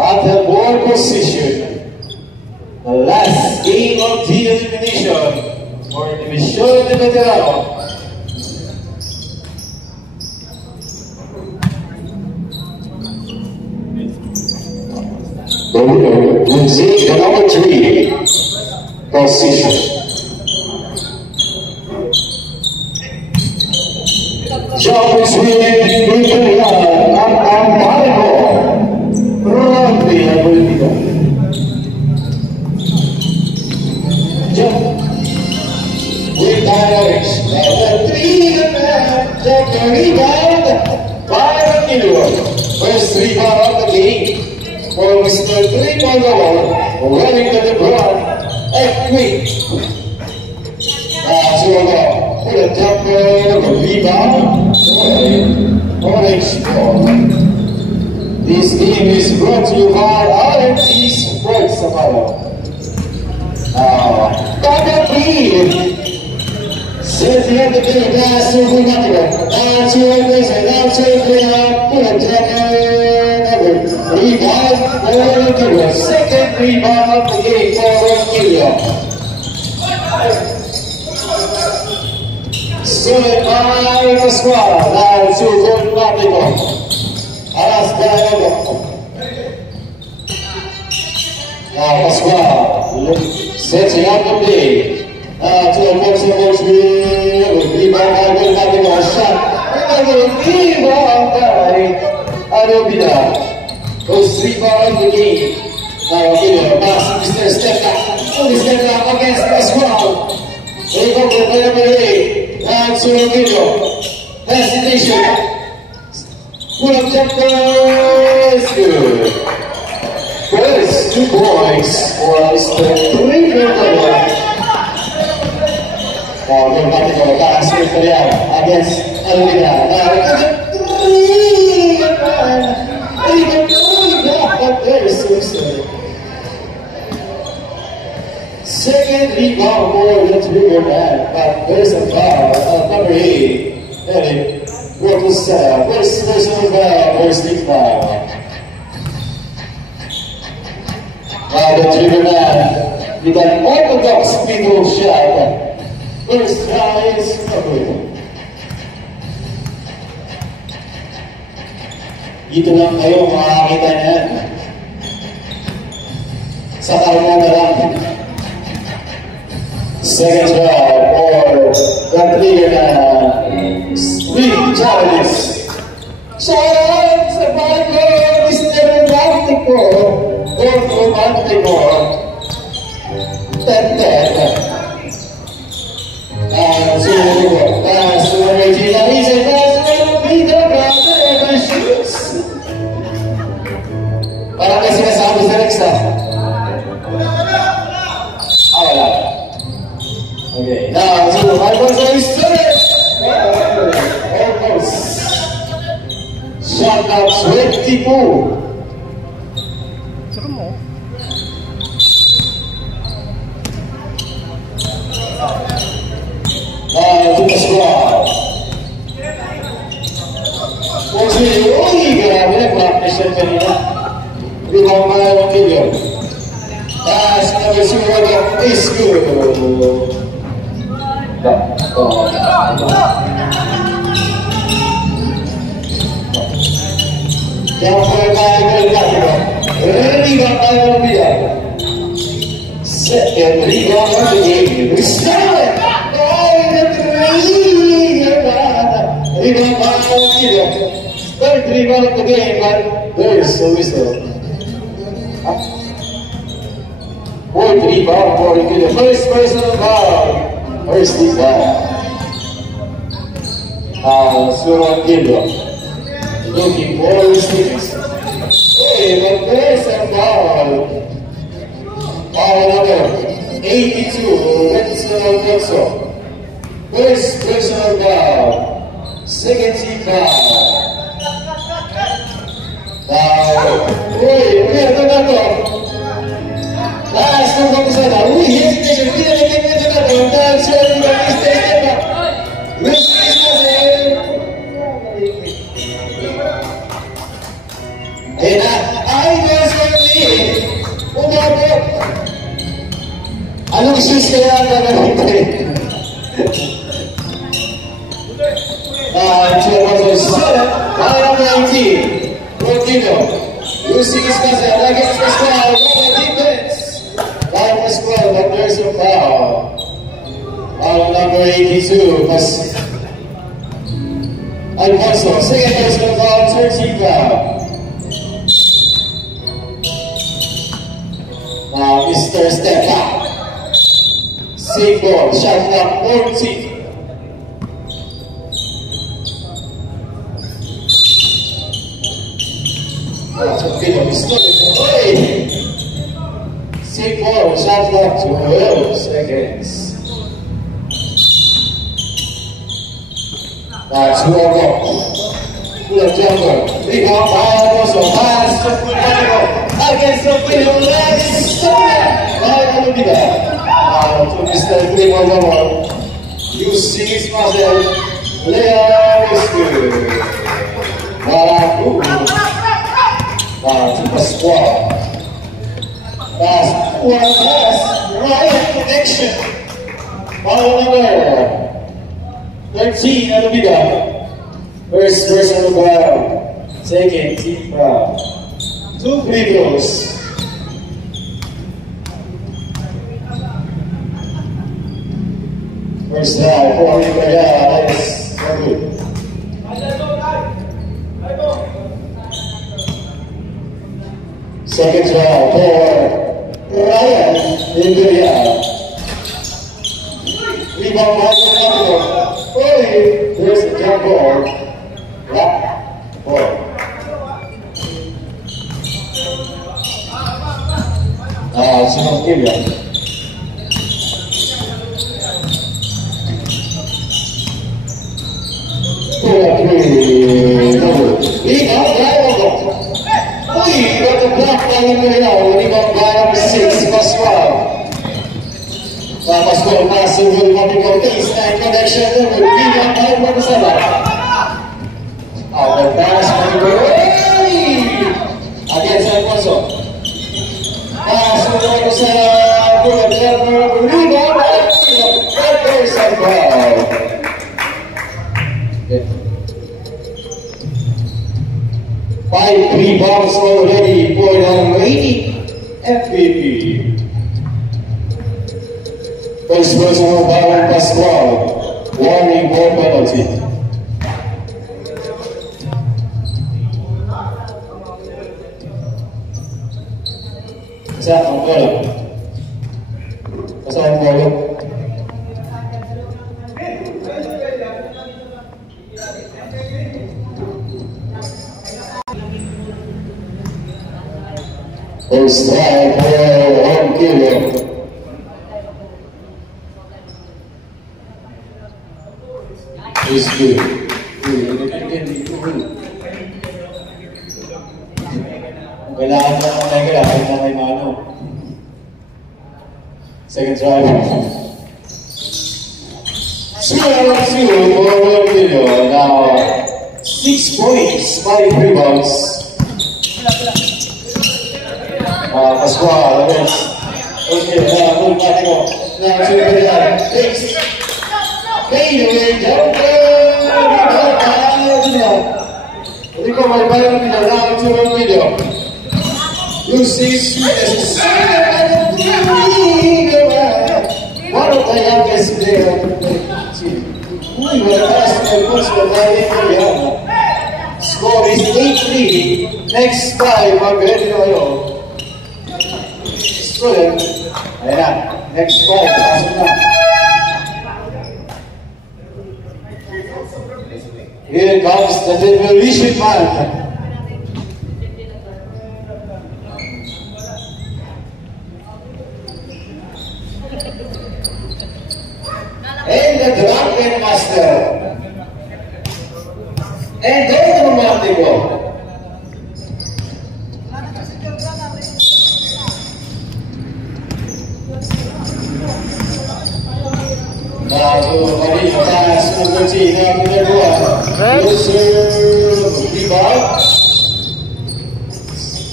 at the ball position. The last game of the elimination for División de Veterano. The winner will take the number 3 position. Jump swing into Amparo Randy Abuelita. Jump with dynamics. Number 3 take the rebound by Randy. First rebound of the game for Mr. 3.0 running to the ground and quick. With a jumper, rebound, orange ball. This game is brought to you by R&D Sports Apparel. Number 3. Since the end of the game, last two good nothing. Now two others and now two clear. Put a jumper, rebound, second rebound of the game for Kilo. Sulit by Pascual, now two good nothing. Alas Gallego. Now Pascual setting up the play. To a box and box rebound by good nothing. Shot. Rebound by Arobida. Those 3 balls of the game. Now Kilo, pass Mr. Step up against Pascual. They go for the number 8. And so Kilo. Hesitation. Pull up jumpers. Good. First 2 points for Mr. 3. Good nothing pass with Farian against Arubida. Second rebound for the trigger man, but there's a foul. Number 8. And what was first personal foul, first league foul. Now the trigger man with an orthodox middle shot. First try is good. Dito lang kayo makakita niyan. Sa karma na lang. Second round or the clear three challenges. Shout sa bago, Mr. Romantico or Romantico. Ten. So Regina is a Peter Brother ever shoots. Parang may sinasabi sa next na. Wala. Okay, now, so my boys are straight. Almost. Shot out 24. To the squad. Grabe na practice kanina. Limang mga kilo. Taas na besuwa is good. Yang ready ba tayo biya? Second rebound of the game. We start. Rebound by Kilo. Third rebound of the game, but there is a whistle. Fourth rebound for Kilo. First personal foul. First rebound. So Kilo. Looking for mistakes. Hey, but there's a foul. Foul number 82. Let's go. First personal foul. Second team foul. Meron na to. Last na kami sana. Hesitation. Pinagiging na to. Dahil siya yung mag-station na. Resist na siya. And I guess kaya gagamitin. Line number 18, Rodrigo. Using his muscle against the squad. What defense. Line for squad, but there's a foul. Line number 82, Alfonso. Second personal foul, 13 foul. Now Mr. Step Up. Safe ball, shot clock 14. Safe ball, shot clock 12 seconds. Now 2 o'clock. Full jumper. Rebound by Alfonso. Pass to Fulano. Against the middle. Let's start. To Mr. Fulano. You see his muscle. Player is good. To the squad. Pass. One pass. Right connection. Ball number 13, that'll be done. First person foul. Second team foul. 2 free throws. First try for Rivera. Nice. Good. Second try for Ryan Rivera. Rebound by the there's a jump ball. Black ball. Sinong Kibya. Rebound by the block by the rebound by number 6, Pascual. Pascual masih belum mampu baseline connection with rebound by number 7. Out of pass against Alfonso. Pass to number 7. Rebound by there's a foul. 5 rebounds already for the reigning MVP. First personal foul, Pascual. Warning ball penalty. Kasama ang bola. Kasama ang bola. First try for 1 kilo. Is good. Kailangan na naman tayo kailangan na may mano. Second try. 0-2 for 1 kilo. Now 6 points, 5 rebounds. Pascual against. Okay, good Patiko. Now 2 rebounds. Fade away, jumper. Hindi ko may bayan nila lang ito ng video. You see sweetness. One of the youngest players. Uy, wala pass na coach ko dahil ito. Score is 8-3. Next time, mag-ready na kayo. Student. Ayan na. Next time, pasok na. Here comes the demolition man. And the drunken master. And the romantico.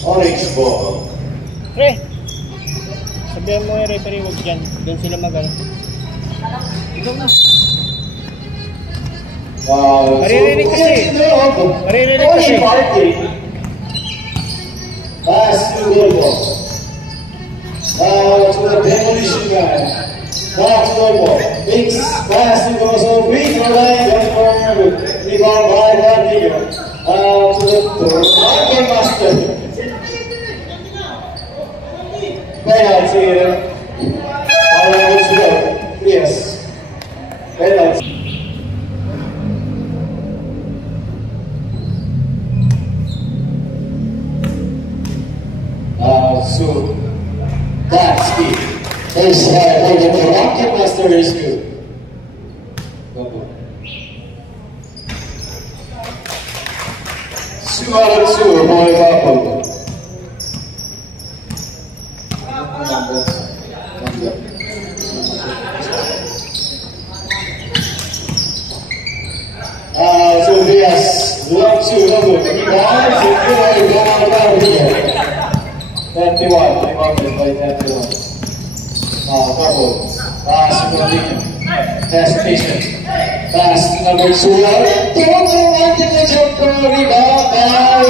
Orange ball. Sabihan mo yung referee, huwag dyan. Doon sila mag-ano. Ikaw na. Maririnig kasi. Maririnig kasi. Pass to Golbo. To the demolition guy. Back to Golbo. Mix. Pass to Gozo. Green for line. Rebound by Rodrigo. To the Rocket Master. Penalty. Yes. Penalty. So that's the first for the Rocket Master Rescue. Sumaru boy Bapo. So yes, 1-2 number 31, by 31. Double. Pass to Rodrigo. Hesitation. Pass to number 2. Don't want to jump for rebound by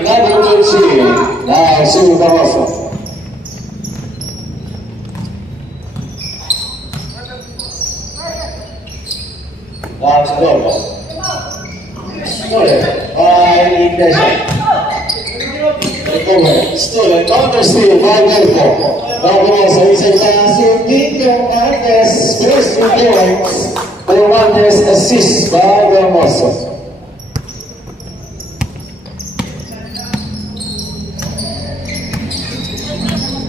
number 2. Now, Sue Barroso. Now to Dolbo. Stolen by Iglesias. Stolen, counter steal by Golbo. Barroso is a pass to Tito Marquez. First 2 points. The Marquez assist by Barroso.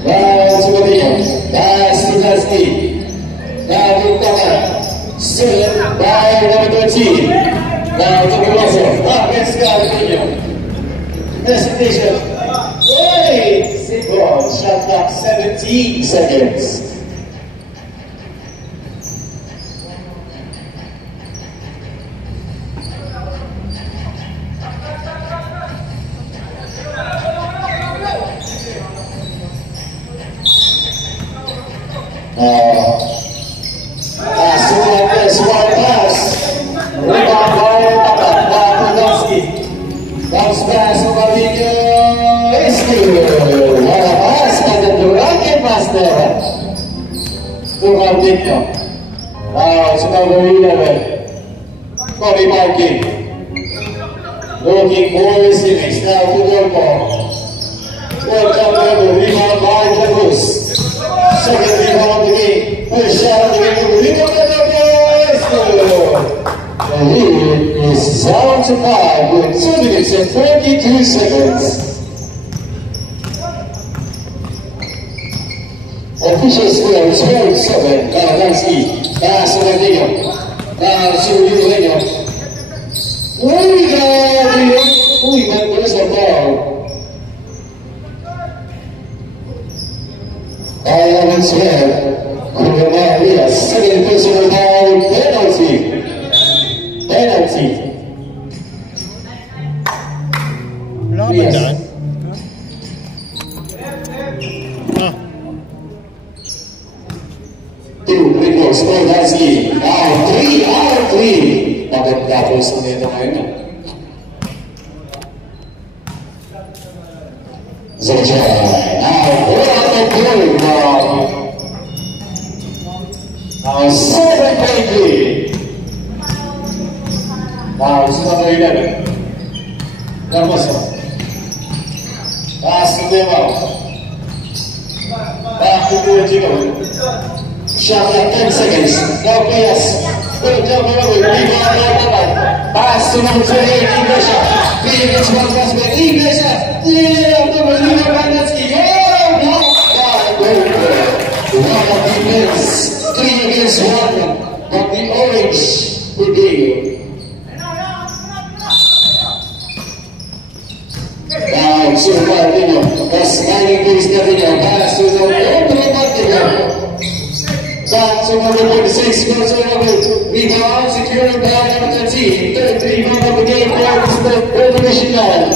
Now to Rodrigo. Pass to Lasky. Now to Tamara. Stolen by number 13. Now to Barroso. Marquez got Rodrigo. Presentation. Wait! Single. Shot clock 17 seconds. Pass to Marquez. One pass. Rebound by Podolski. Bounce pass to Rodrigo. Pass by the Rocket Master to Rodrigo. Now to number 11. Cody Markin. Looking for his image. Now to Golbo. Welcome level. Rebound by Lagos. Second rebound of the game. First shot of the game. Rebound of the game. The lead is down to 5 with 2 minutes and 32 seconds. Official score 12-7. Galadansky. Pass to Rodrigo. Now to Rodrigo. Uy, con eso todo. Ivan Smith. Julio Maria. Second personal foul. Penalty. Penalty. Yes. Sportaski. Now 3 out of 3. Napagtapos na ito ngayon. Zerjai. Now 4 out of 4. Now 7-point lead. Now it's number 11. Hermoso. Pass to Demo. Back to Rodrigo. Shot at 10 seconds. Now PS. Good job, rebound. Pass to number 28, Iglesias. Three against one basketball. Iglesias. Yeah, number 11, Banditsky. Yeah, no. What a defense. 3 against 1. But the Orange Brigade. Now, so far, Dino. That's 9 against the Dino. Pass to the Dino. Back to number 46, goes over. Rebound, secured by number 13. Third rebound of the game for the Michigan.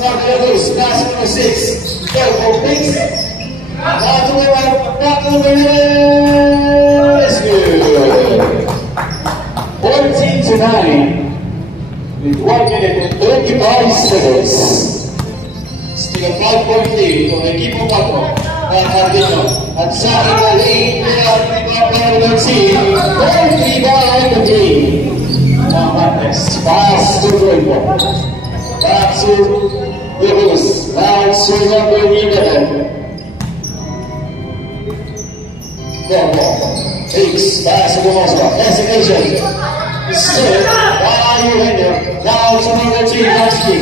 Now, Lagos, pass number 6. Go for Pinks. It's good. 14-9 with 1 minute and 35 seconds. Still a 5-point lead for the equipo 4. At sa ikaling ng team, 45 the team. Next, pass to Draper. Back to Lewis. Back to number 11. Takes pass to the Moscow. Designation. Set by Eugenio. Now to number 2, Vansky.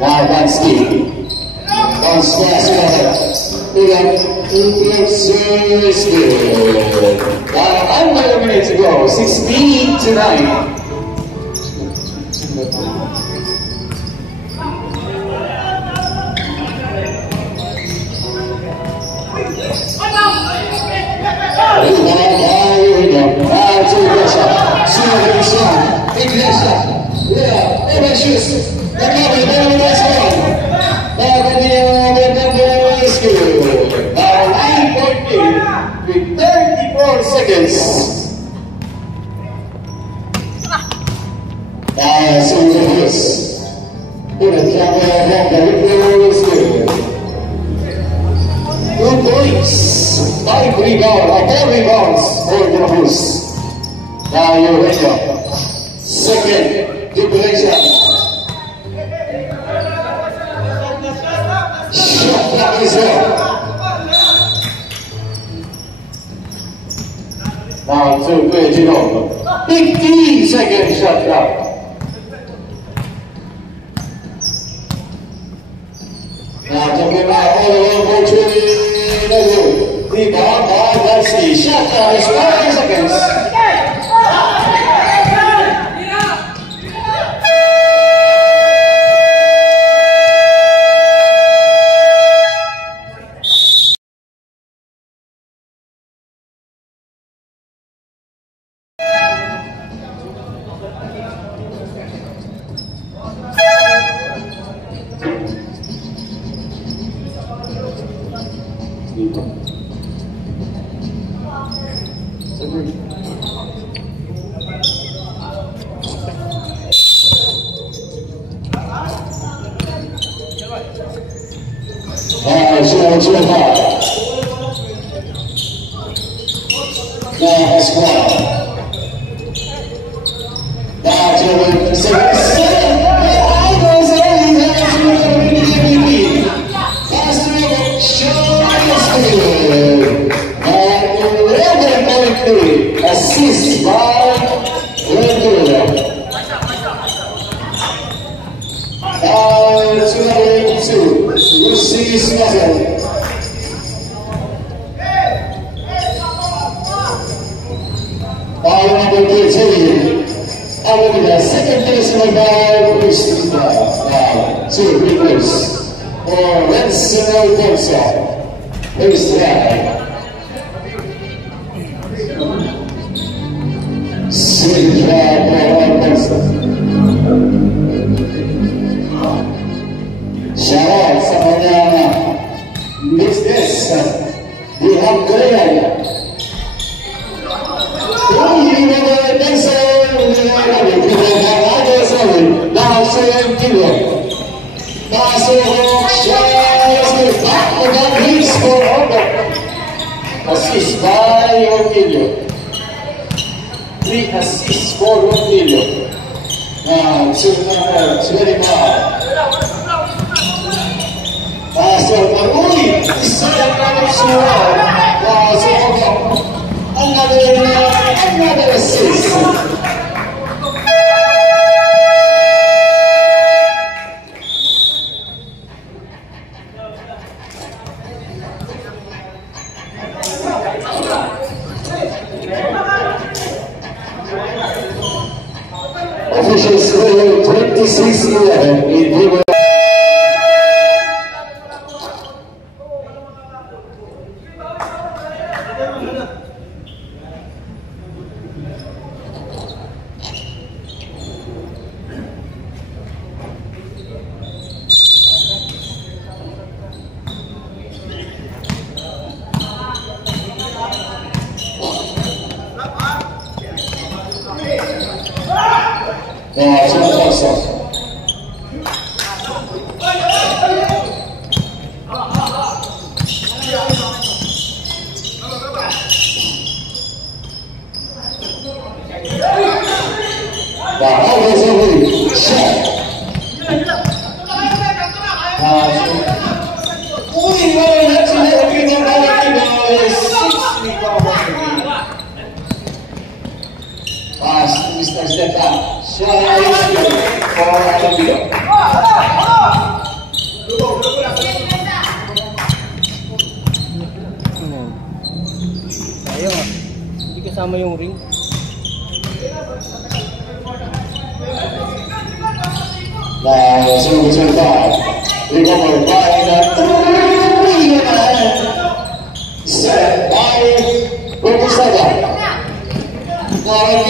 Now Vansky. On smash is good. Under a minute to go. 16-9. With 34 seconds. So this. Put a camera on the window is good. 2 points. 5 rebounds, 4 rebounds for the Bulls. Now you're ready. Second, deflection. Shot clock is up. Now to Gino. 15-second shot clock. Now talking about all over to the rebound by Vansky. Shot clock is 5 seconds. Assist by Rendula. 282. Lucy Smith. Ball number 13. Out of the second baseman by Lucy Smith. 2 replays for Renzo Gonzalez. Here's the guy. Shawat sa kanyang business di Hungarian. Assist by Orquillo. 3 assists for Orquillo. Now to number 25. So Maruli decided to score. So another assist. Officials score 26-11 in favor. Alfonso. Step out. Shot is good for Camilo. Ayaw ah. Hindi kasama yung ring. Now, 0-25. We go for set by Robustaga. Now,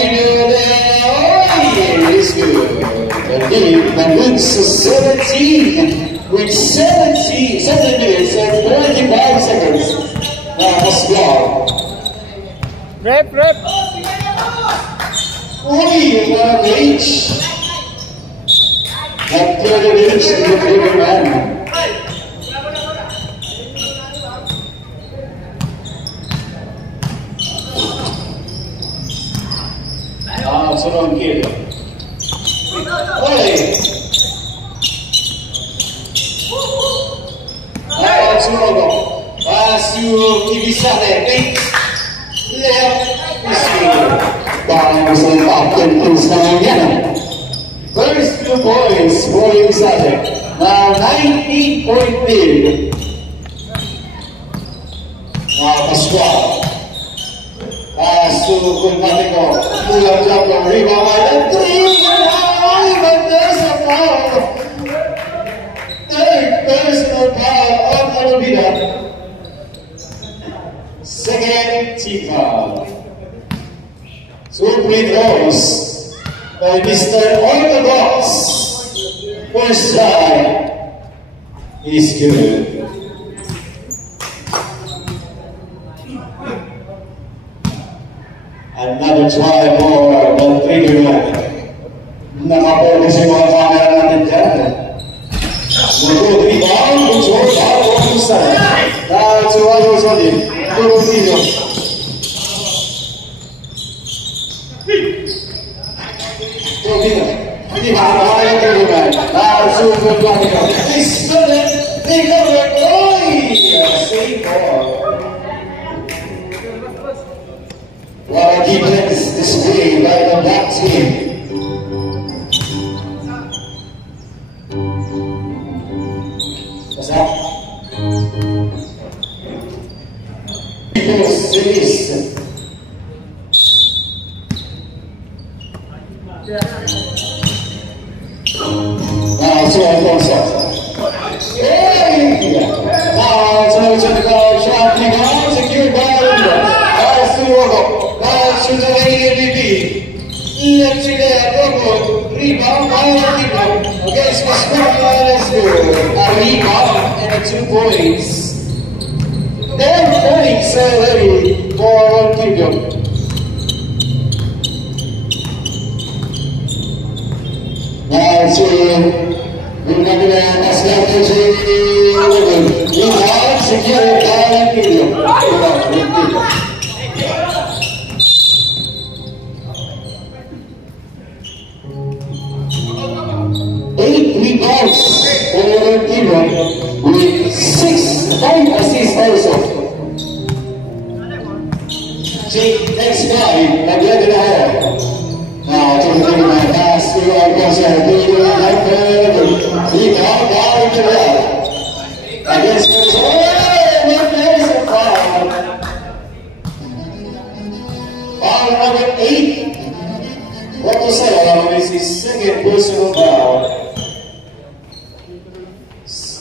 is good. And 17 with 7 minutes and 45 seconds. Now Pascual. Rep. Oi, what a reach. And 30 minutes to the bigger man. Sunod kilo. Oi! Sunod. Pasio Ibisate. Left. Parang gusto ng captain kung sa yan. First 2 points for Ibisate. Now 19-point lead. Pascual. Kung natin ko, pulang jump ng rebound by the 3, but there's a foul. Third personal foul on Alobida. Second team foul. 2 free throws by Mr. Orthodox. First try is good. Another try for the trigger man. Nakapokus yung mga camera natin dyan. Good rebound, good shot, good side. That's what was on him. Good video. Good video. Hindi makakaya yung trigger man. That's what good video. They stood it. They got it. Save ball. What a defense displayed by the black team. What's that? Series. Now, so Alfonso. Hey! Now, so the goal shot, secured by Alonso. That's the logo. Shoots of MVP. Left to there, Robo. Rebound by Oladipo. Against Pascual. Let's go. A rebound and a 2 points. 10 points already for Oladipo. Now to remember that Pascual to rebound secured by Oladipo. 8 rebounds for Oladipo with 5 assists also. Next guy, Magdalena Hall. Now, to the pass to Alfonso. Rebound down to the against there's a foul. Foul number 8. What to say, is his second personal foul.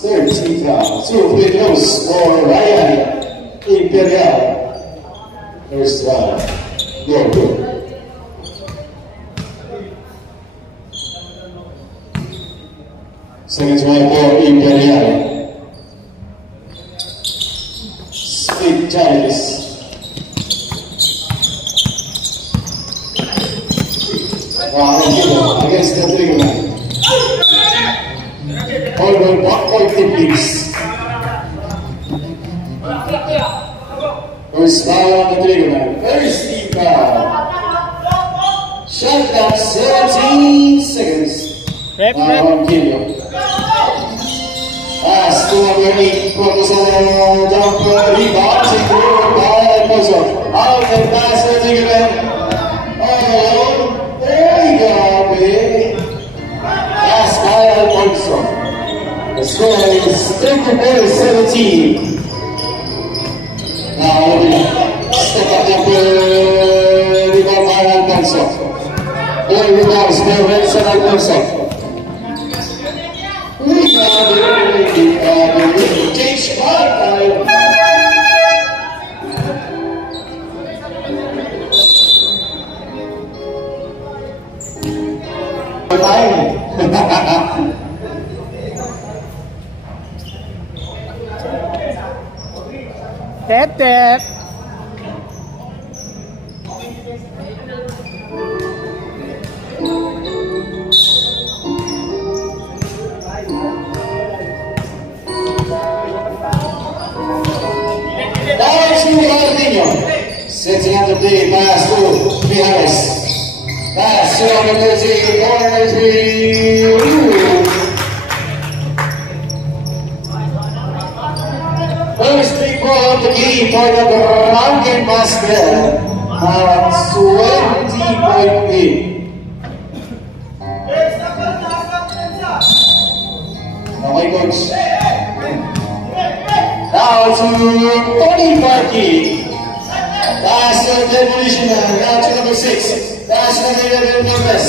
Third team foul. 2 free throws for Ryan Imperial. First one. Go. Second one for Imperial. Split challenges. Against the trigger man. There's foul on the trigger man. Very steep foul. Shot clock 17 seconds. Rep. From Kilio. Pass to number 8. Focus on the jumper. Rebound. Take over by Alfonso. Out and pass to the trigger man. Oh, there you go, baby. Pass by Alfonso. The score is 34-17. Now, step up number rebound by Alfonso. Boy rebounds by Renson Alfonso. Change card time. Tep. Setting up the play, pass to Mijares. Pass to number 13, corner 3. First 3 ball on the key for the Drunken Master at 20-point lead. Okay, coach. Now to Tony Parkey. Pass to the demolition man, now to number 6. Pass to number 11, Lopez.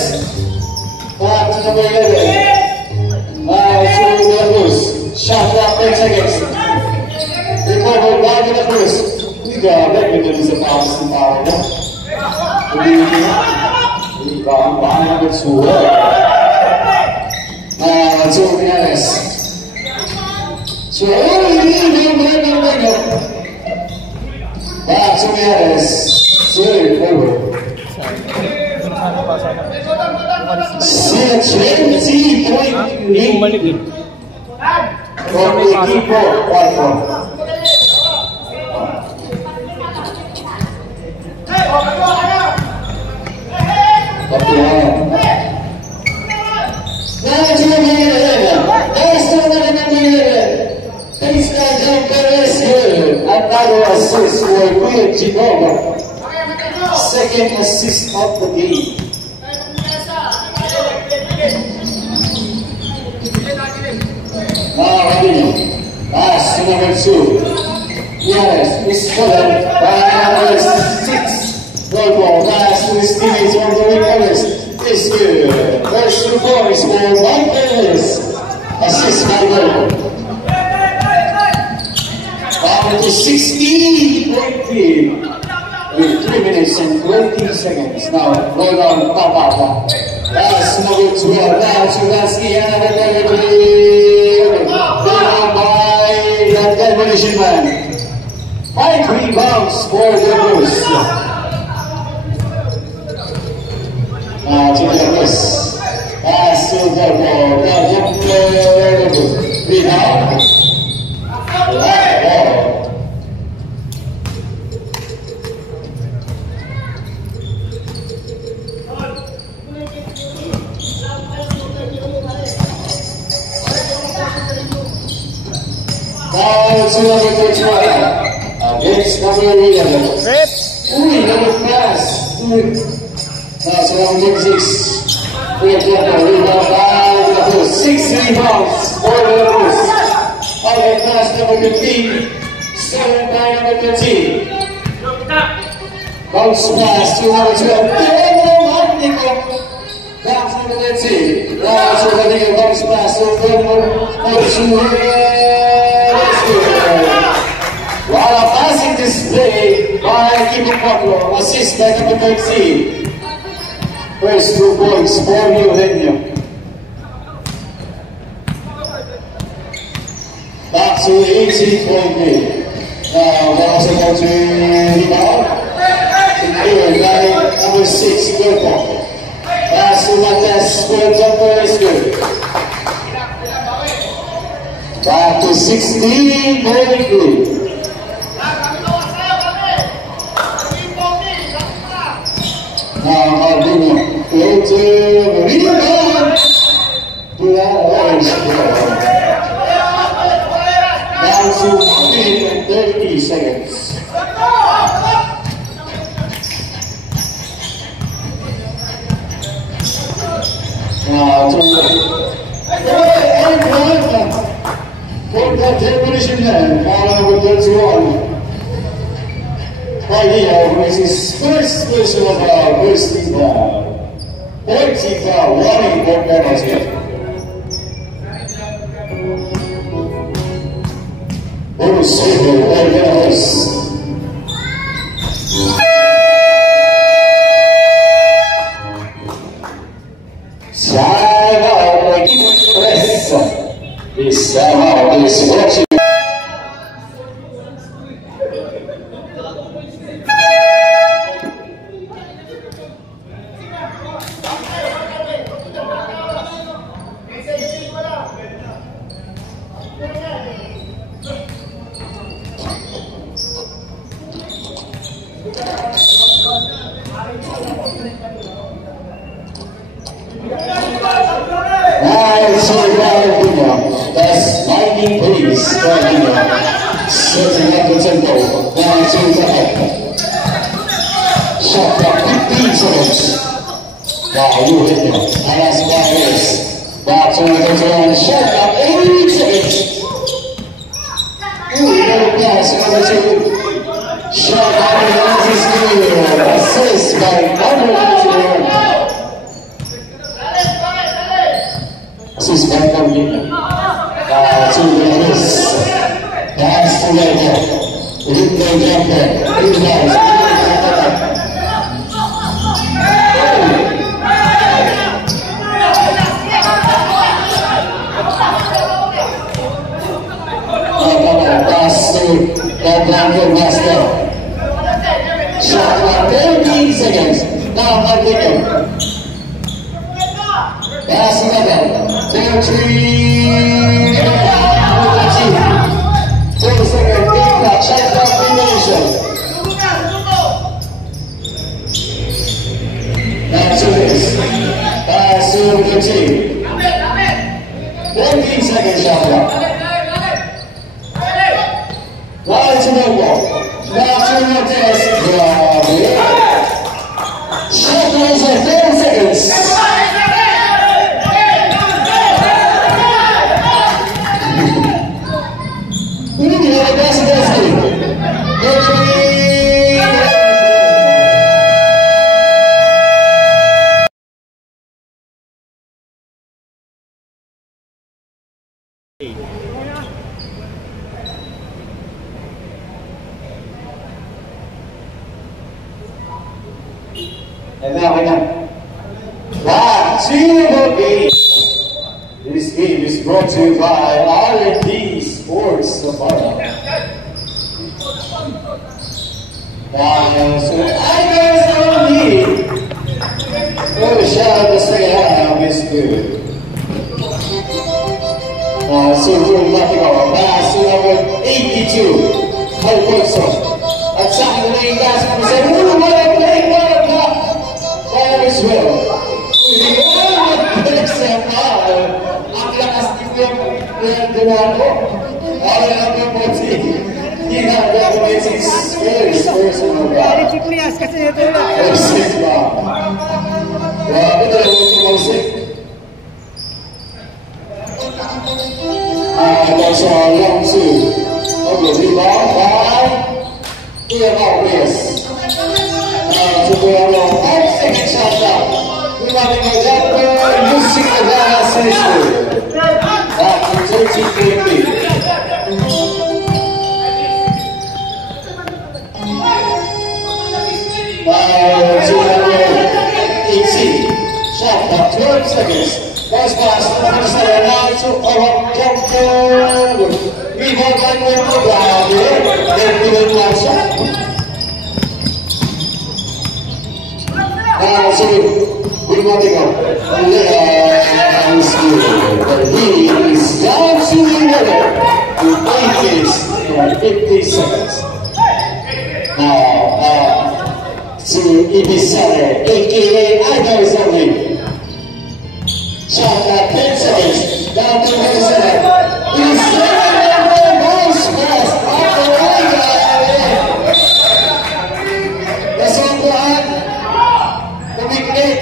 Back to number 11. Now to the Cruz. Shot clock 10 seconds. Recovered back to the Cruz. We got that because it's a pass to power. Rebound by number 2. Now to Mijares. So, back to Mijares. Third over. 20-point lead. From the keeper, platform. Up the hand. Now to number 11. That's to number 11. This guy jumper is good. Another assist for Will Genova. Second assist of the game. Now Rabino. Pass to number 2. Yes, is followed by number 6. Goal ball. Pass to his teammates on the recoveries. Is good. First 2 points for Mike Perez. Assist by goal. Down to 16-point lead with 3 minutes and 20 seconds. Now, roll on Papata. Pass number 12. Now to Lansky and another clear. Down by the demolition man. 5 rebounds for the Blues. Now to the Blues. Pass to the ball. Rebound. To number 31 against number 11. Rep. Number pass. Now to number 36. Rebound by the Blues. 6 rebounds for the Blues. Okay, pass number 15. 7 by number 13. Bounce pass to number 12. Back to number 13. Now to the bounce pass to number 2. While a passing display by Kiko Pablo, assist by number 13. First 2 points for Eugenio. Back to 18-point lead. Now, that's about to rebound. Secured by number 6, Gorko. Pass to Matas, square jumper is good. Back to 16-point lead. able to rebound to that edge. Down to 1 minute and 30 seconds. For that definition man, number 31. Right here, with his first version of our first foul. 40 foul, running for penalty. Bonus single, Organos. Time out, press. This time out is watching. That's 19 police setting up the tempo. Down to the head. Shot clock 15 seconds. Wow, you hit him. And that's what it is. Back to the control. Shot clock 8 seconds. Ooh, you got a pass. Number 2. Shot clock is good. Assist by number 21. Assist by number 21. To the miss. Pass to Lego. Window jumper. Inbounds. Pass to Blanco Master. Shot clock 13 seconds. Now I'm thinking. Pass to Lego. 2-3. 4 seconds, game clock, shot clock elimination. Now to this. Pass to the team. 14 seconds shot clock. Right to the ball. Now to the test. Shot clock is at 4 seconds. And now we know. Back to the game. This game is brought to you by R&D Sports Safari. So I guys don't need. What a shout out to say hi, Miss Good. So we're nothing on pass to number 82. Alfonso. Attack the main guys from the same. Who want to play World Cup? That is well. We want to play some power. Ang lakas dito yung gumano. All the number 14. He had recommended his first personal guy. First six guy. Grabe na lang yung tumusik. That's our long two. Okay, rebound by Ian Alvarez. To go around 5 seconds shot down. Rebounding by Jasper, using the ball essentially. Back to 13-15. To number 18. Shot clock 12 seconds. First pass to the first center. Now to jumper. Rebound by Window down here. Then to the last shot. So we're going to go. He is down to the middle. With 50 seconds. Now to Ibisare, aka Idaho Assembly. Shot at 10 seconds. Down to 1 second. It is 7 goals fast. After running that's on the hand. The big net.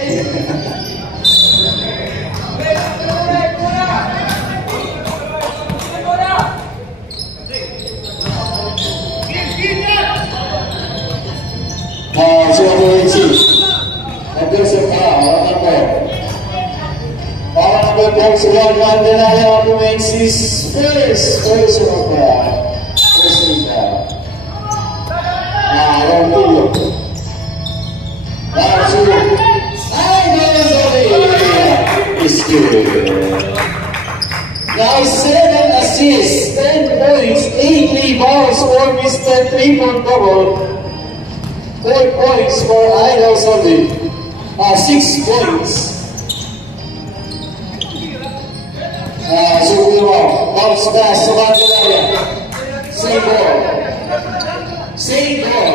Box 1 Mandalaya remains his first personal foul. Personal foul. Now, one video. Now, two. And it's good. Now, 7 assists, 10 points, 8 rebounds for Mr. Triple Double. 4 points for Idols only. 6 points. Bounce pass to Mandalaya. Same ball. Same ball.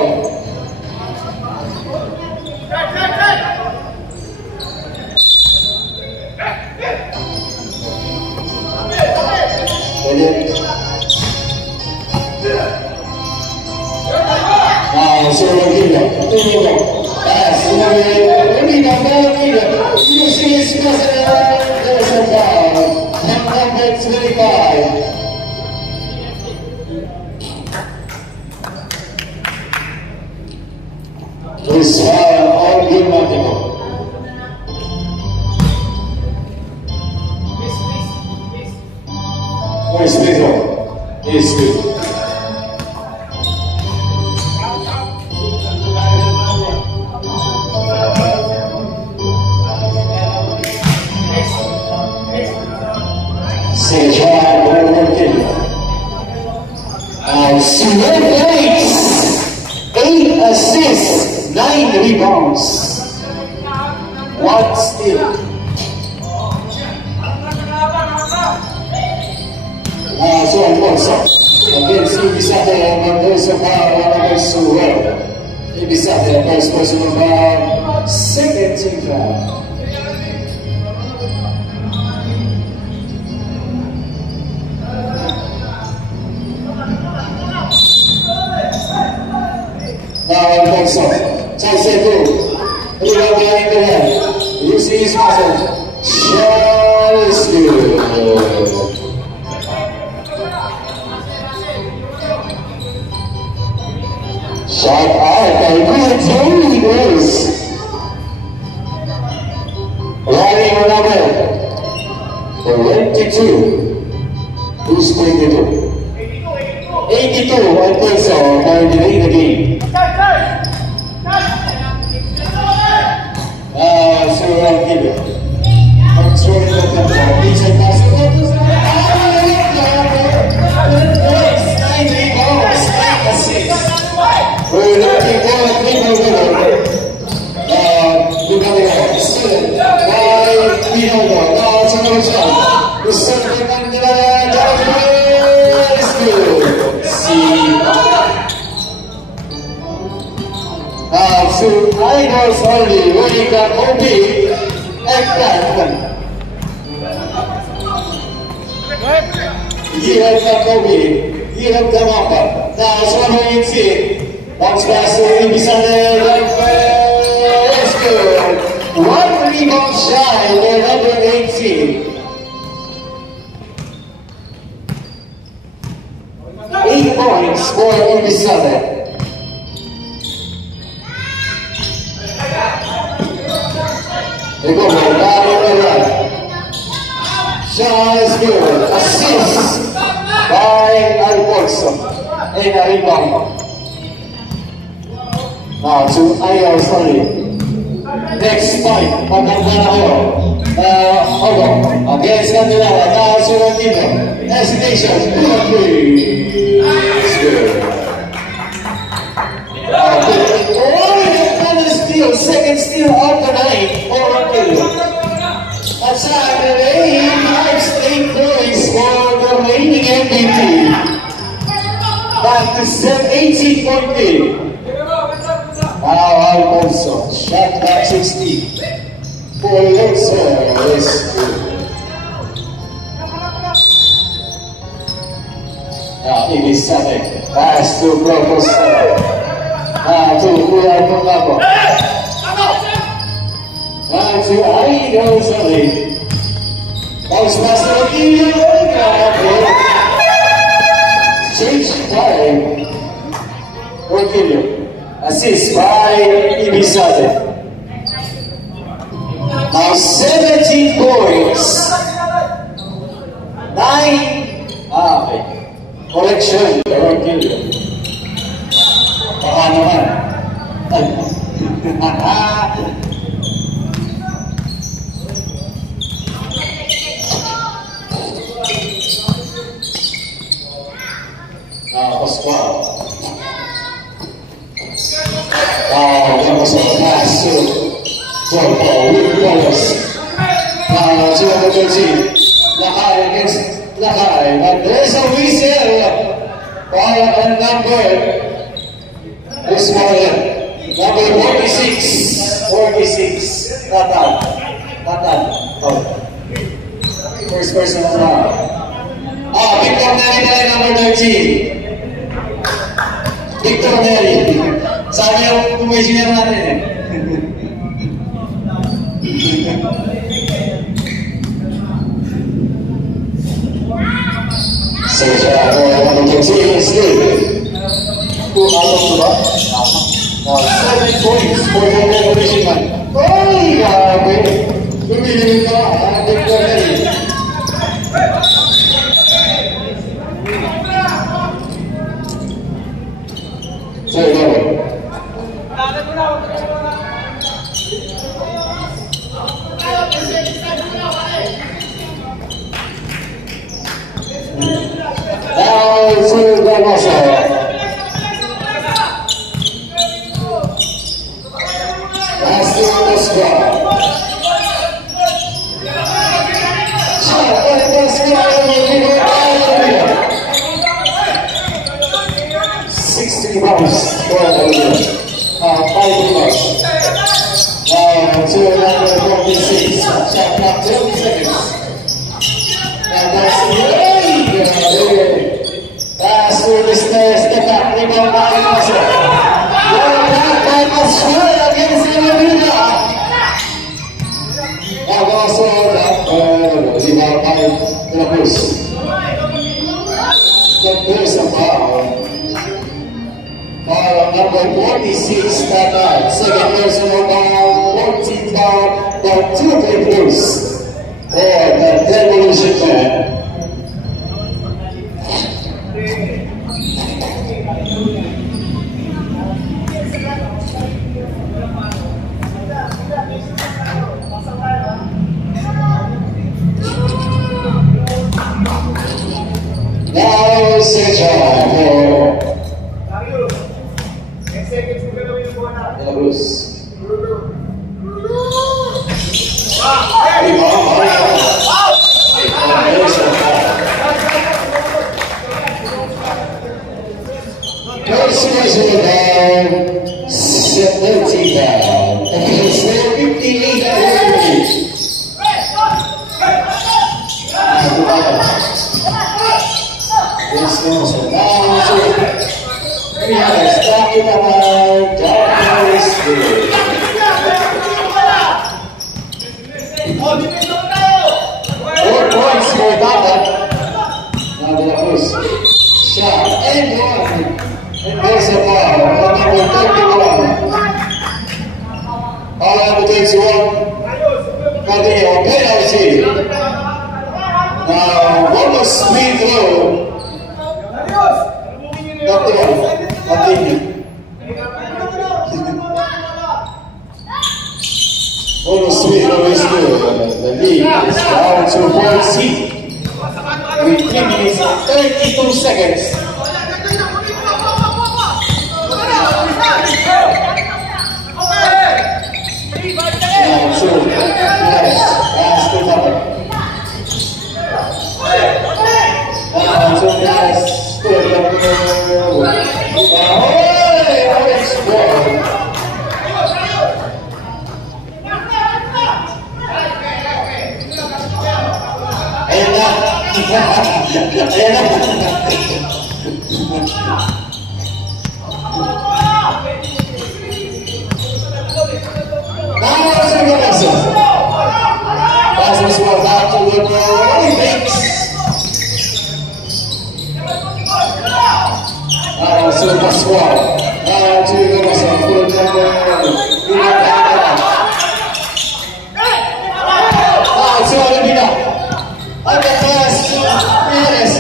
You see his there's a foul. Number 25. This foul all good nothing. Where's Pedro? It's good. Seven points, 8 assists, 9 rebounds, 1 steal. So Alfonso, against Ibisate, Mendoza foul, against Suwell. Ibisate, first personal foul, second team foul. Alfonso, Chaiseku, rebound behind the head. You see his muscle. Shot is good. Shot out by Tony Grace. Riding number 22. Who's 22? 82, Alfonso, going to lead the game. Idols only, we can only act. You have the Kobe, you have the Mappa. Now, so how you see, once pass to Ibisate, let's go. 1 rebound shy, for number 18. 8 points for Ibisate. They go for that. Shot is good. Assist by Alfonso. And a rebound. Now to Idols only. Next point, Pagkakanaho. Ogo, against Candelaria. Now to Rantino. Hesitation, 2-3. It's good. Steal, second steal of the night for Rantino. Outside the 8 points for the reigning MVP. Back to 18-point lead. Alfonso, shot back 60. For Lutzer is good. Ibisate. Pass to Brocos. To Kuya Pungabo. To Aido Zali. Bounce pass to Ido. Change time. Working. Assist by Ibisate. Now 17 points. 9. Okay. Correction. Working. Baka naman. Pascual. Yang masuk Wallace. Coba berkunci. Lakai. But there's a whistle. Ball and number. This one. Number 46. 46. Tatan. Oh. First person now. Victor Nelly number 13. Victor Nelly. Sabi yung kumisiyan natin eh. So siya, ang continuously. 2 out of 7 points for the revolution man. Ay, grabe. Lumilin ka, ang Victor Nelly. So, number 46, second personal foul, 14 foul, but 2 play loose for the Revolution man. Now it's a time for De La Cruz. The lead is down to 1 seat with 3 minutes and 32 seconds. Now to last to cover. Now to last to Passes one back to the Olympics. Super squad. To the Muslim for the it's all in here. At the first, yes,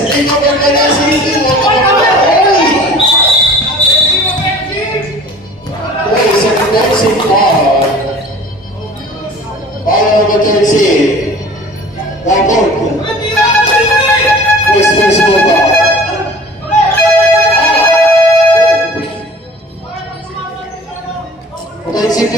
all over 13. Now Portland. First personal ball. Let's see if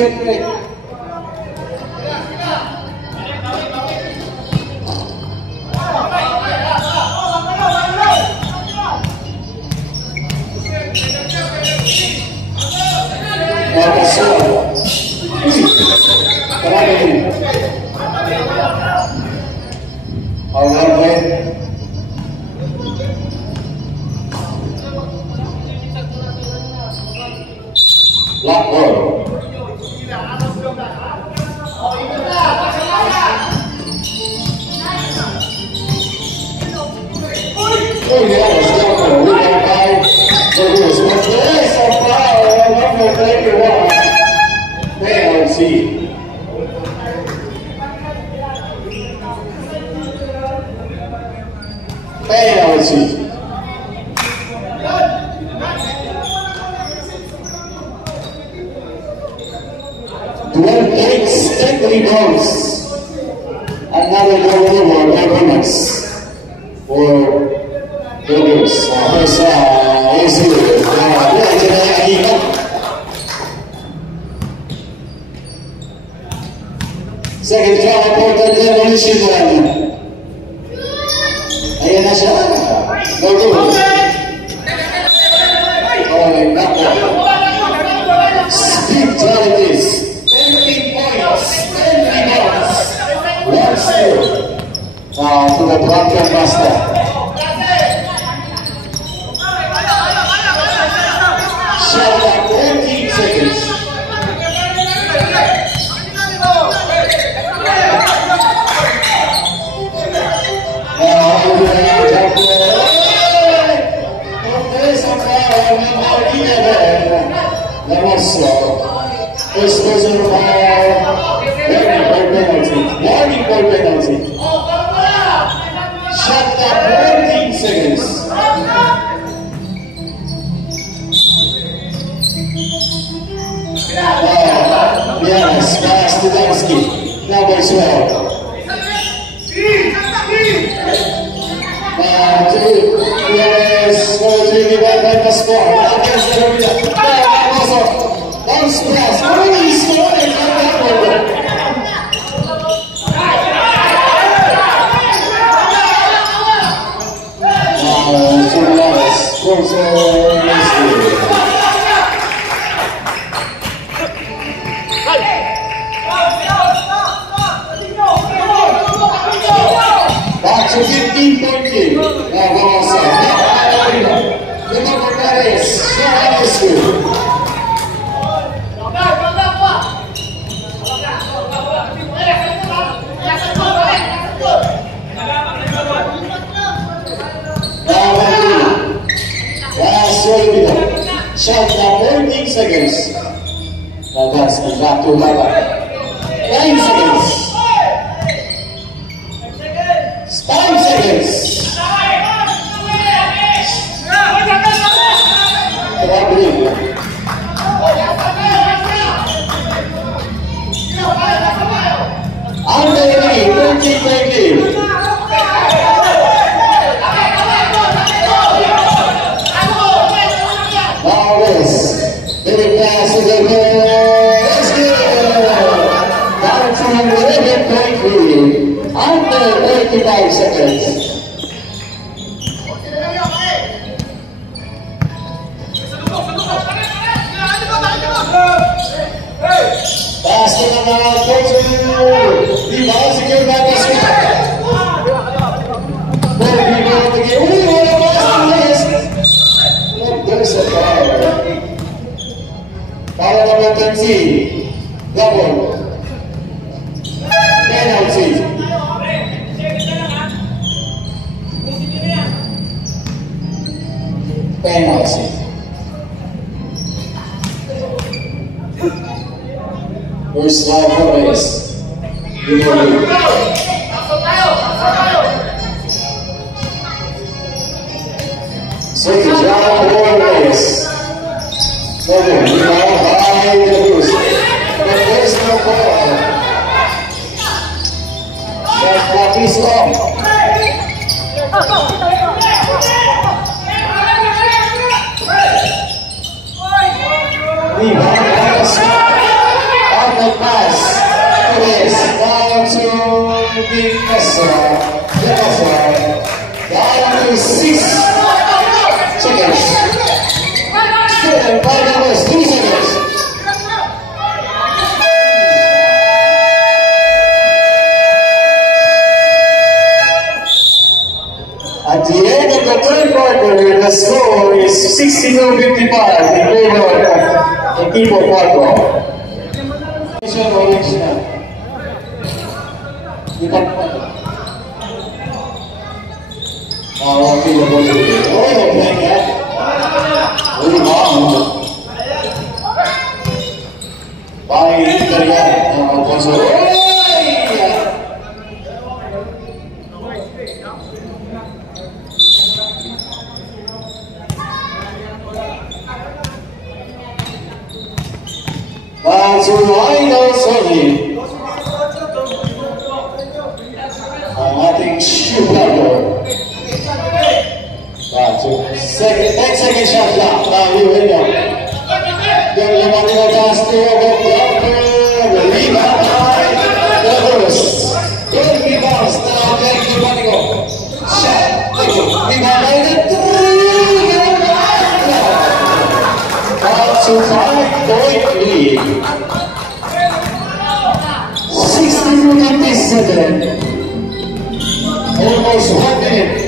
Lock ball. Oh yeah, it's still good. We got five. So good. So far, I'm going to play the one. Penalty. Penalty. 28 Stanley goals. Another goal for Golders. For Golders. First, second try, Portland Demolition Man. Ayan na siya. No goal. Oh, not bad. Speed challenges. 13 points. 10 rebounds. 1 steal. To the Broncos master. Shot at 14 seconds. This was a warning for penalty. Shot at 14 seconds. Yes, pass to Dansky. Number 12. Yes, go to the back by the score. Against Georgia. Bounce pass. Only score and not that one. Back to 15-point game. Now go outside. The number that is shot at 14 seconds. Now that's the back to Lava. 9 seconds. 5 seconds. Under 20-20. Very fast to the goal. It's good. Down to 11.3. Under 35 seconds. Pass to the ball. Go to the ball. Secure back to Smith. Four people to get. Ooh, what a pass. There's a foul. Foul number 13. Double. Penalty. Penalty. First line for race. Second round for race. Double. Now high the boost. The first no ball. That clock is off. On the pass, is down to the down to 6 seconds. Still by numbers, 3 seconds. At the end of the third quarter, the score is 62-55 in favor of the team of Quadro. Second shot clock. Now you win now. Then you want to pass to the rebound by the Bruce. Good rebounds. Now back to Monaco. Shot. Rebound by the 3. Out to 5-point lead. 62-57. Almost 1 minute.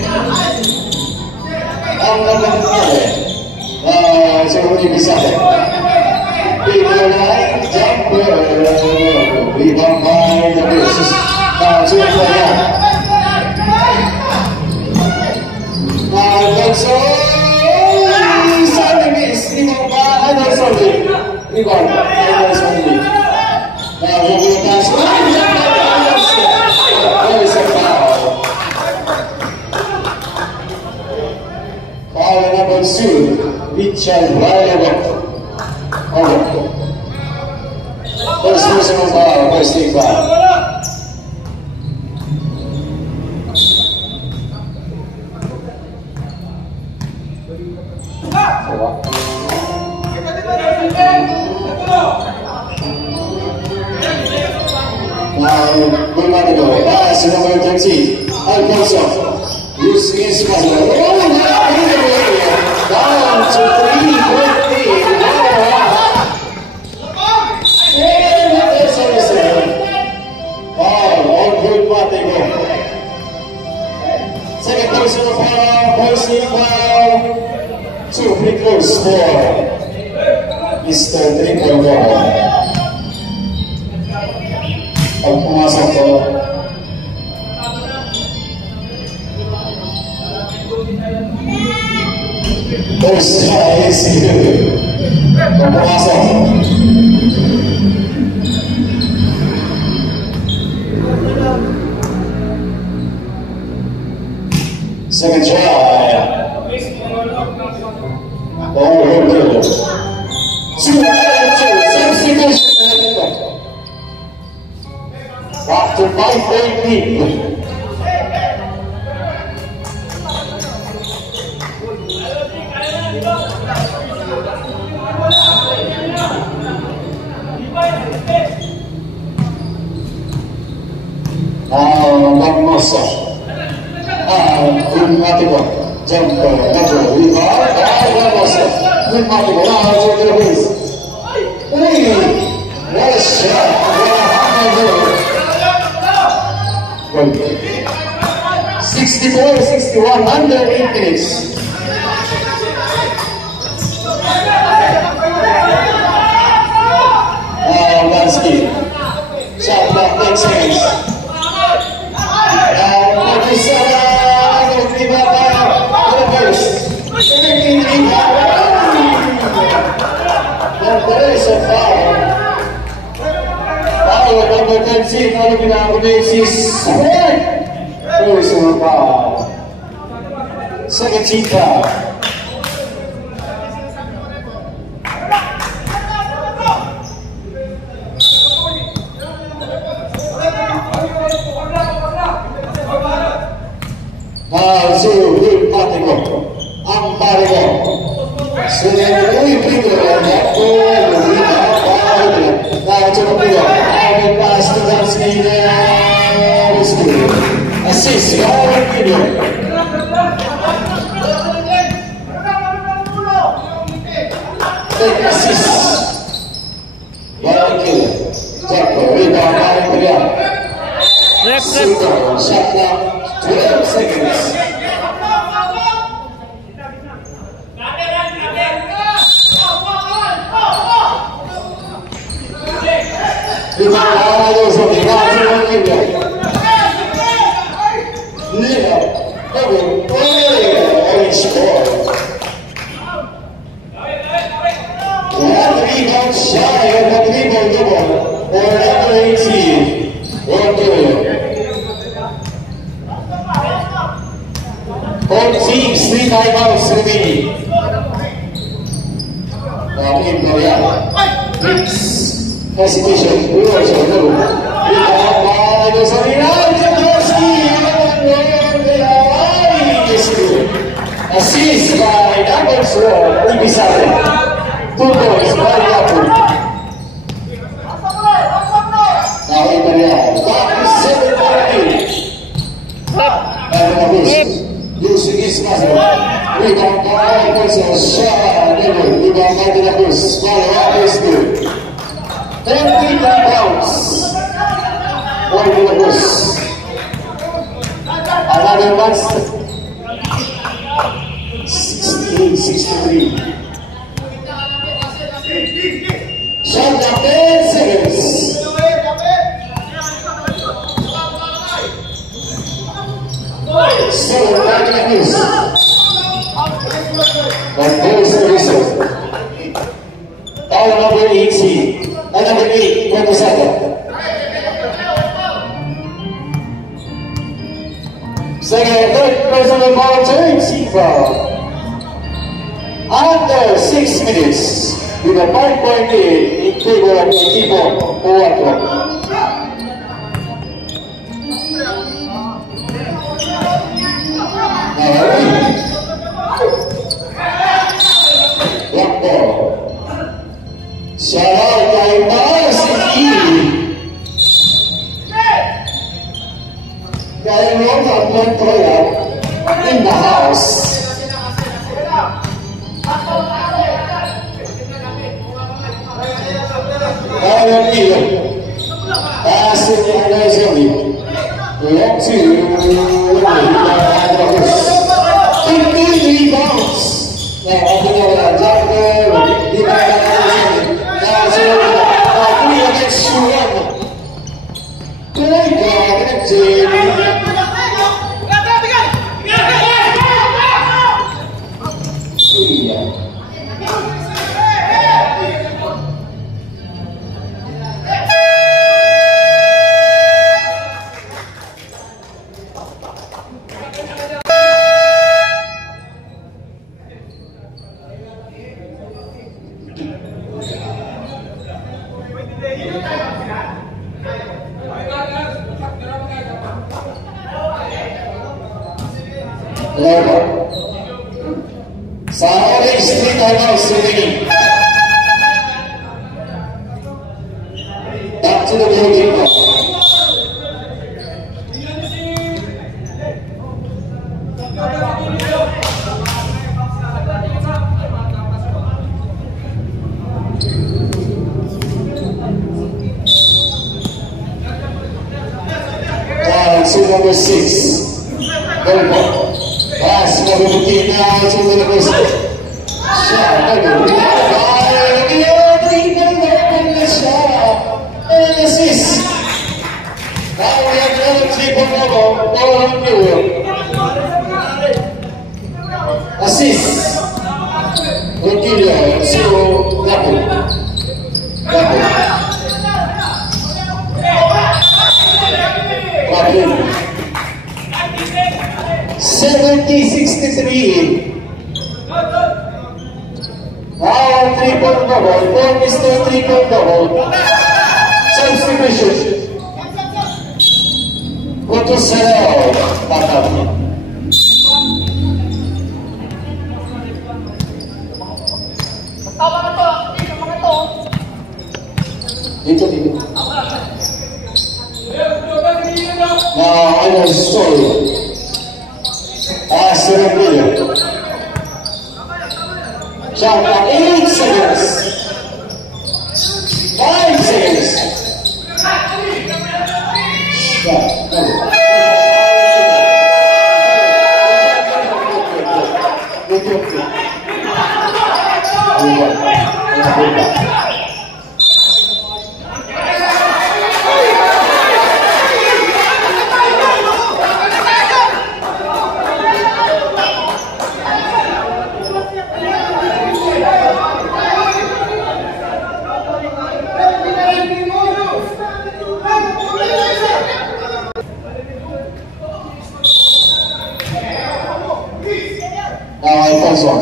Segundo Bissade. People like jumper. Rebound by the Bruce. Now to Florian. Now that's all. Sunday miss. Rebound by Anderson. Rebound by Anderson. Now we will pass. There is a foul. Foul number 2. Richard Ryan. First personal foul, first team foul. Now, good money go. Pass number 13. Alfonso. Use his pass. Down to 3-4. All good money go. Second personal foul, first team foul. 2 free throws for Mr. Triple. Pag pumasok ko, first try is good. Pag pumasok, second try. Oh, good. 2 substitution. Back to 5-point lead. Magmosa. Ultimatico. Jumper. Double. Rebound. Magmosa. Ultimatico. Now to the wrist. What a shot. 64-61, under 8 minutes. 11 seconds. Mag-isa na nagtiba pa Roberts. 17 rebound. There is a foul. Foul number 13. Ano pinakakunin si Sven? There is a foul. Second team foul. So good Patiko, ang Patiko. So very critical that goal, the rebound, now to the middle, and pass to Zansky, assist, all middle. Take assist. One kill. Take the rebound, out of the shot clock, 12 seconds. Both teams, 3 timeouts remaining. Hesitation, reversal, no. Assist by Douglas Ibisate. 2 points by Yapu. Now Imperial, back to 7-4. Losing his muscle. Rebound by Wilson. Shot. Rebound by the Cruz. Follow-up is good. 20 rebounds. One to the Cruz. Another monster. 68-63. Shot down 10 seconds. Still back like this. And there's the result. Foul number 18. Number 8, Quatosata. Second, third personal foul, team foul. Under 6 minutes, with a 5-point lead in favor of the equipo Oaxaca. Black ball. Shout out by Marcy. Kaya nung Montoya in the house. Kaya nila. Pass it in the zone. Long two. 15 rebounds. Now, open up Jack there. Sa orange street timeouts remaining. Back to the goalkeeper. To number 6. Goalkeeper. Pass number 15 now to the first. Shot. And assist. Assist. Rotilio, zero, Lapo. 70-63. Now triple double, 4 triple double. Substitution. Kutosero, Tatam. Dito. Now I know story. Seven Shot 8 seconds. 5 seconds. Shot.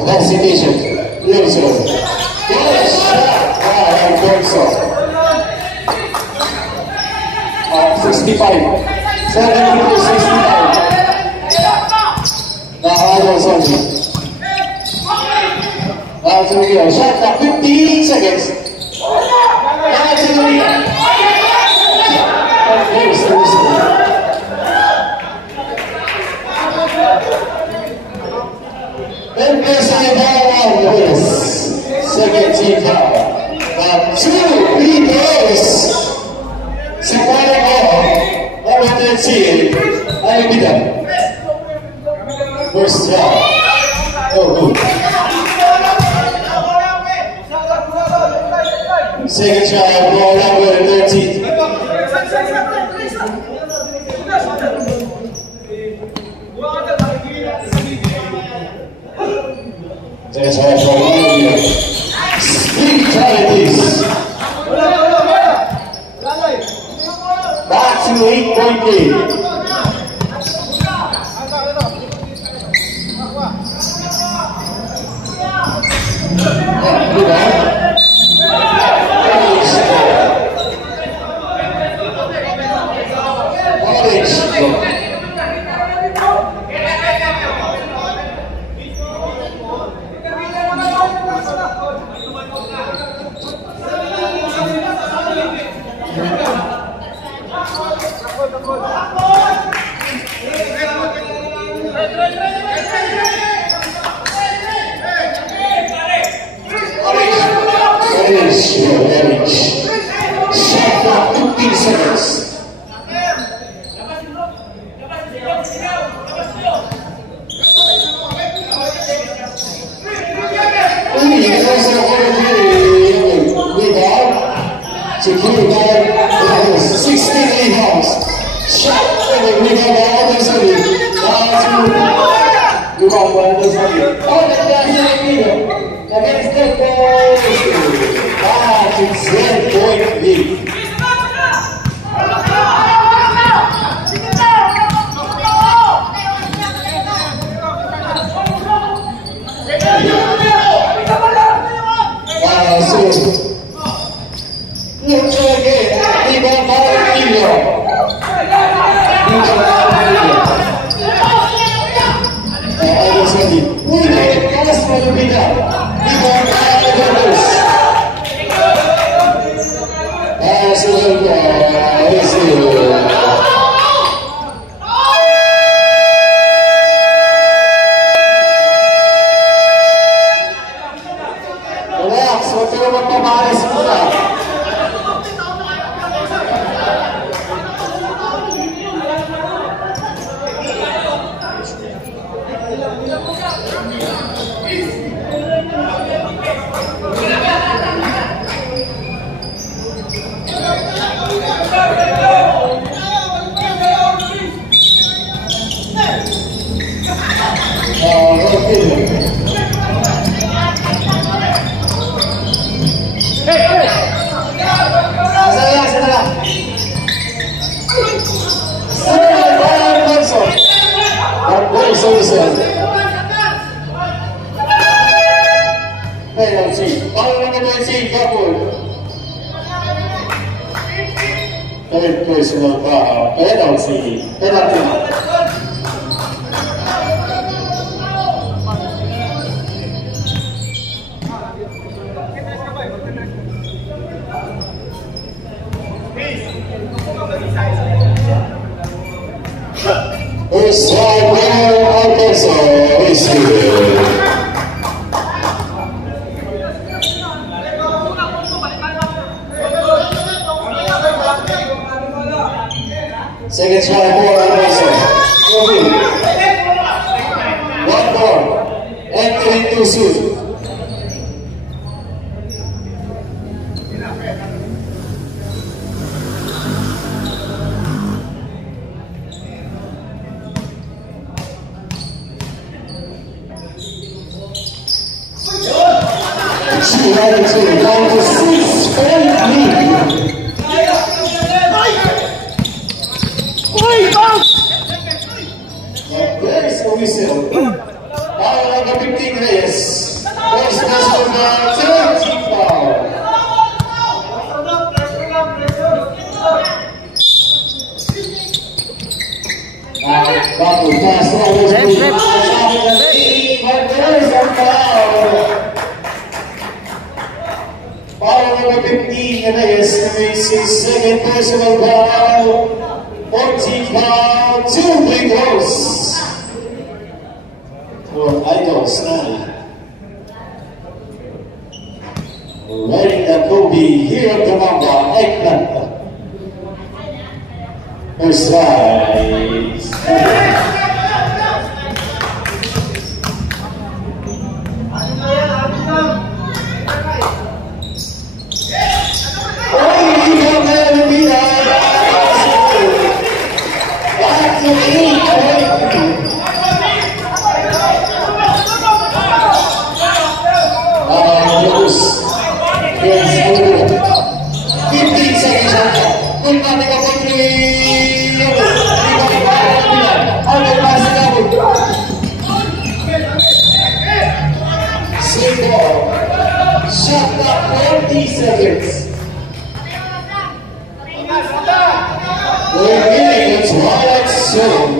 Vaccination. Yes, sir. Yes, sir. 65. 70-65. Now I was on it. Now to the shot at 15 seconds. Now to the second team foul. 2 free throws. Second ball. Number 13. Alibida. First foul. Oh, good. Second try, ball number 13. That's all for Olivia. Speed qualities. Back to 8-point lead. Shot clock 15 seconds. Secure ball, 16 rebounds. Shot and rebound by Alden Sunny. Against the ball. Back to 10-point lead. penalty. Foul number 19, Gabon. Third personal foul, penalty. First slide winner, Arkansas is here. Second slide for Arkansas. One more. Entering too soon. There's a whistle. Foul number 15, Reyes. First personal foul, 13 foul. Bago pass na But there's a foul. Foul number 15, Reyes makes his second personal foul. 14 foul, 2 big goals. For Idols now. Riding the Kobe here at the Mamba, Ekman. First slide. Shot clock 40 seconds. We're getting a twilight zone.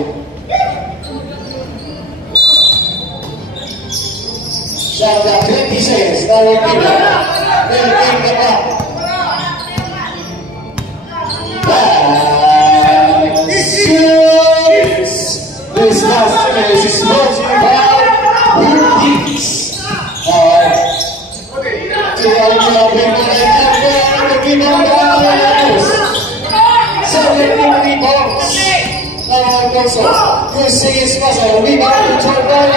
Shot clock 20 seconds. Now we're getting the clock. This last minute is sponsored by Woodbeats. Singing special, we got to turn down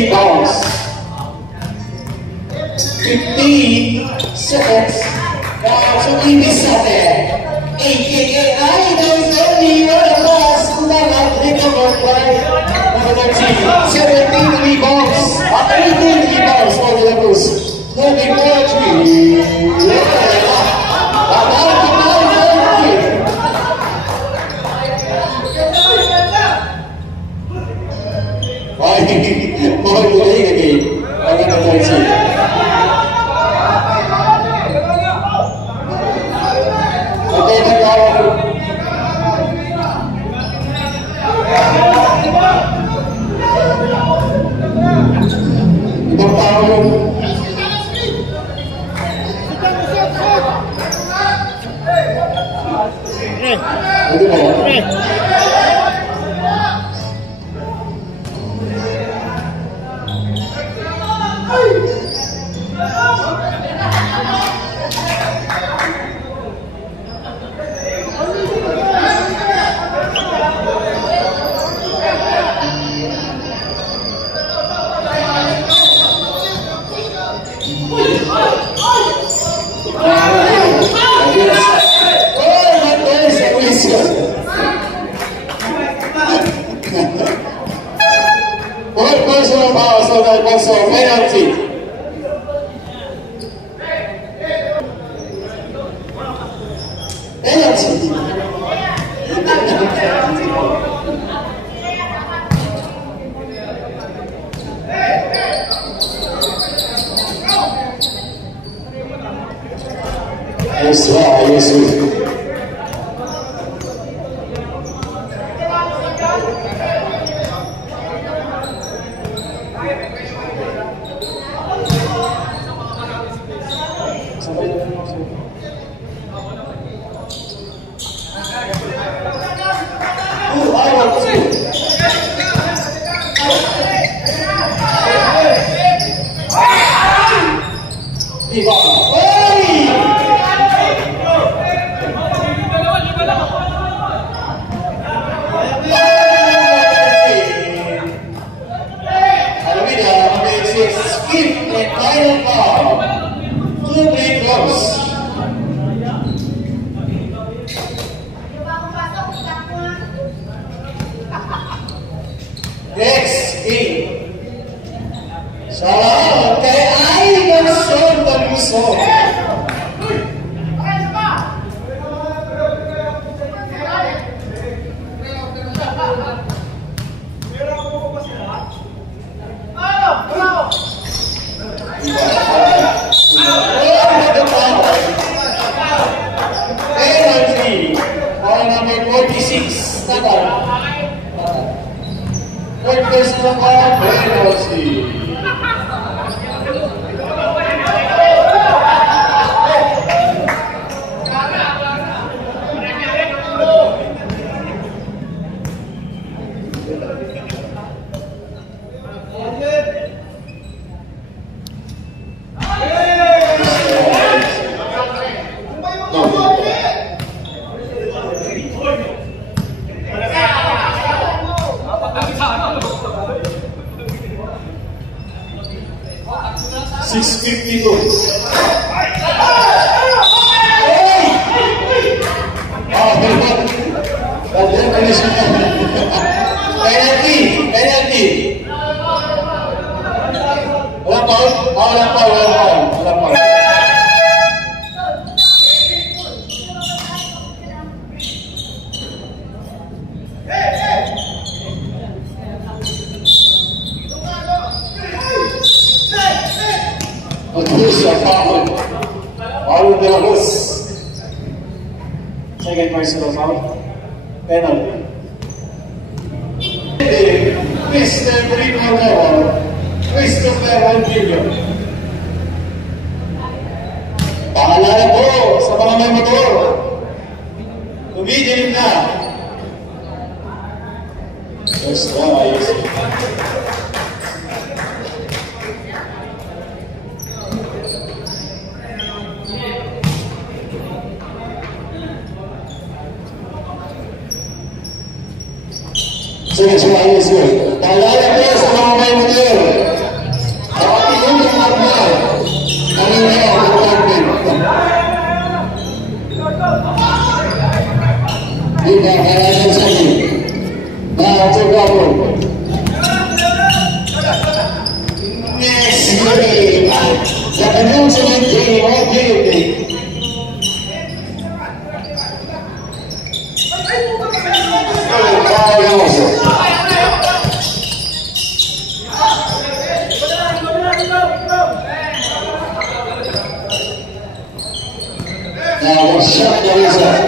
rebounds. 15 seconds. Now to be decided. AKA Idols only one of us who have recovered by number 13. 17 rebounds. 18 rebounds for the Rebels. Moving poetry. Mohon mulai lagi. Akan terjadi. Oke, kawan. Ibang tao. Ano ba? One personal foul, so that was a penalty. Penalty. Yes, yes. Next game. Salamat kay Iverson Taluson. Penalty for number 46. Third personal foul, penalty. Penalty. Walang foul. Foul de la Luz. Second personal foul. Penalty. Mr. Primo Level, Christopher Rodrigo. Paalala po sa mga may motor, tumidilim na. Yes, guys. Sige, ayos yun. Paalala po sa mga may motor. Bakit yun yung normal? Kanina yung normal. Hindi ka kaya ng sabi. Nakatsuga po. Next game. Sa penultimate game of the evening. Now, shot the result.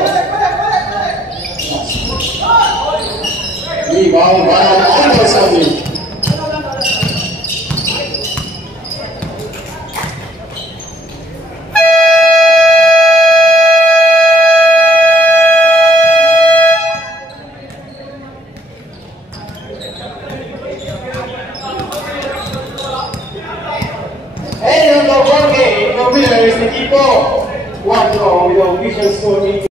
Rebound by Anderson. And on the 1 game, the winner is the equipo 4 with the official score.